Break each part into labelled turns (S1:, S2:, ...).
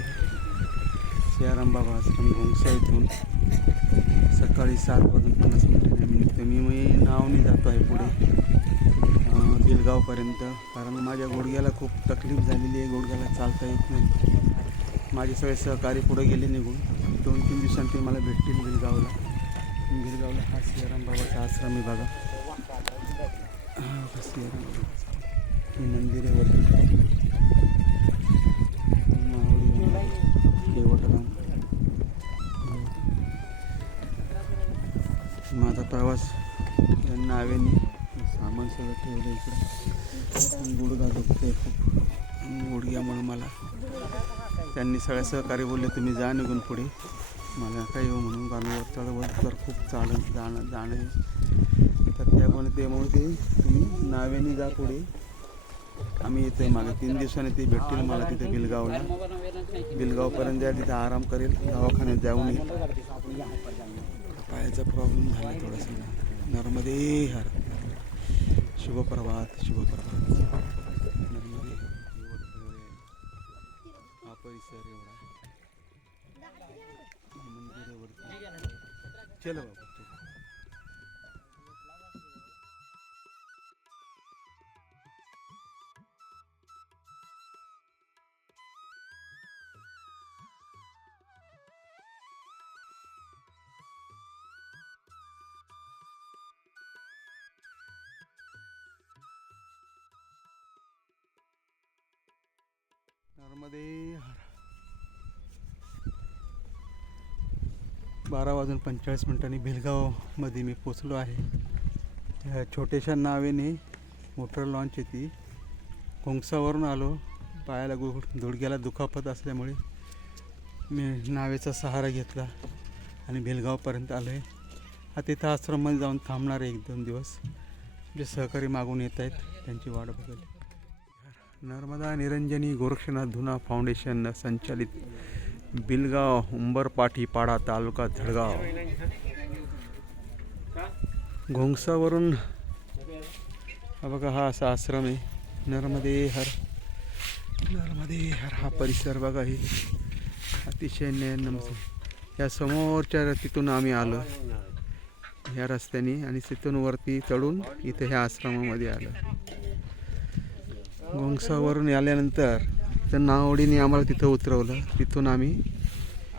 S1: सियाराम बाबा आश्रम घोंगसा इथून सकाळी सात वाजून पन्नास मिनिटांनी आम्ही मी मी नावनी जातो आहे पुढे. अं, गिलगावपर्यंत कारण माझ्या गुडघ्याला खूप तकलीफ झालेली आहे. गुडघ्याला चालता येत नाही. माझे सगळे सहकारी पुढे गेले निघून. दोन तीन दिवसांनी ते मला भेटतील गिलगावला गिरगावला हा सियाराम बाबाचा आश्रम आहे बघा. सियाराम बाबाचा. मंदिर आहे प्रवास हवेने सामान सगळं ठेवलं इकडं. गुडघा दुखते गुडघ्या म्हणून मला त्यांनी सगळ्या सहकारी बोलले तुम्ही जा निघून पुढे. मला काय येऊ हो म्हणून बांधवर चढवत तर खूप चालत जाणं जाणं तर त्यामुळे म्हणून ते तुम्ही नावेने जा पुढे. आम्ही येतोय मागे तीन दिवसांनी ते भेटतील मला तिथे बिलगावला. बिलगावपर्यंत जा तिथे आराम करेल. दवाखान्यात जाऊन येईल. पायाचा प्रॉब्लेम झाला थोडासा. नर्मदे हर। शुभप्रभात शुभप्रभात। नर्मदे। हा परिसर एवढा. मंदिर चलो बाबा. मध्ये नर्मदे हर बारा वाजून पंचेचाळीस मिनिटांनी भिलगावमध्ये मी पोचलो आहे. त्या छोट्याशा नावेने मोटर लॉन्च येते. कोंगसावरून आलो. पायाला गु धुडग्याला दुखापत असल्यामुळे मी नावेचा सहारा घेतला आणि भिलगावपर्यंत आलो आहे हा तिथं आश्रममध्ये जाऊन थांबणार आहे एक दोन दिवस. जे सहकारी मागून येत आहेत त्यांची वाट बघेल नर्मदा निरंजनी गोरक्षनाथ धुना फाउंडेशन संचालित बिलगाव उंबरपाठी पाडा तालुका झडगाव घोंगसावरून बघा हा असा आश्रम आहे. नर्मदे हर नर्मदे हर हा परिसर बघा हे अतिशय नमस्कार या समोरच्या तिथून आम्ही आलो. ह्या रस्त्याने आणि तिथून वरती चढून इथे ह्या आश्रमामध्ये आलं. गोंगसावरून आल्यानंतर त्या नावडीने आम्हाला तिथं उतरवलं. तिथून आम्ही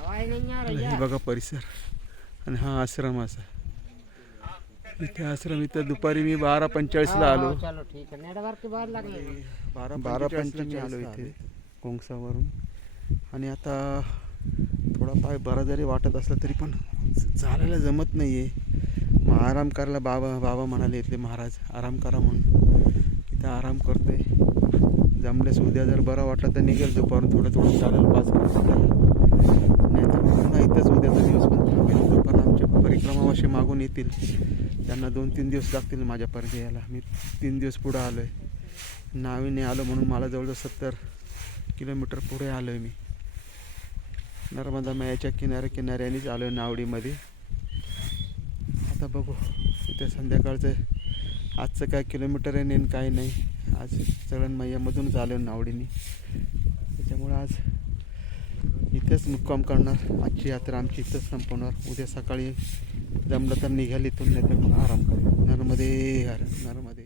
S1: हे बघा परिसर. आणि हा आश्रम असा. इथे आश्रम इथं दुपारी मी बारा पंचेचाळीसला आलो.
S2: चलो ठीक नेटवर्क के बाद लगे
S1: बारा बारा पंचेचाळीसला आलो इथे कोंगसावरून आणि आता थोडा पाय बरा जरी वाटत असला तरी पण चालायला जमत नाही आहे मग आराम करायला बाबा बाबा म्हणाले इथले महाराज आराम करा म्हणून. इथं आराम करतोय. जमल्यास उद्या जर बरं वाटलं तर निघेल दुपारून. थोडं थोडं चालेल पाच नाही. तर मग इथंच उद्याचा दिवस पण थांबेल. दुपार आमच्या परिक्रमावाशी मागून येतील. त्यांना दोन तीन दिवस लागतील माझ्यापर्यंत यायला. मी तीन दिवस पुढं आलो आहे नावीने आलो म्हणून मला जवळजवळ सत्तर किलोमीटर पुढे आलो आहे मी. नर्मदा मयाच्या किनाऱ्या किनाऱ्यानेच आलो आहे नावडीमध्ये. आता बघू. इथे संध्याकाळचं आजचं काय किलोमीटर आहे नेन काय नाही. आज चरण मैयामधूनच आलो नावडीने. त्याच्यामुळं आज इथेच मुक्काम करणार. आजची यात्रा आमची इथंच संपवणार. उद्या सकाळी जमलं तर निघाल इथून नाही तर आराम करू नर्मदे हर नर्मदे.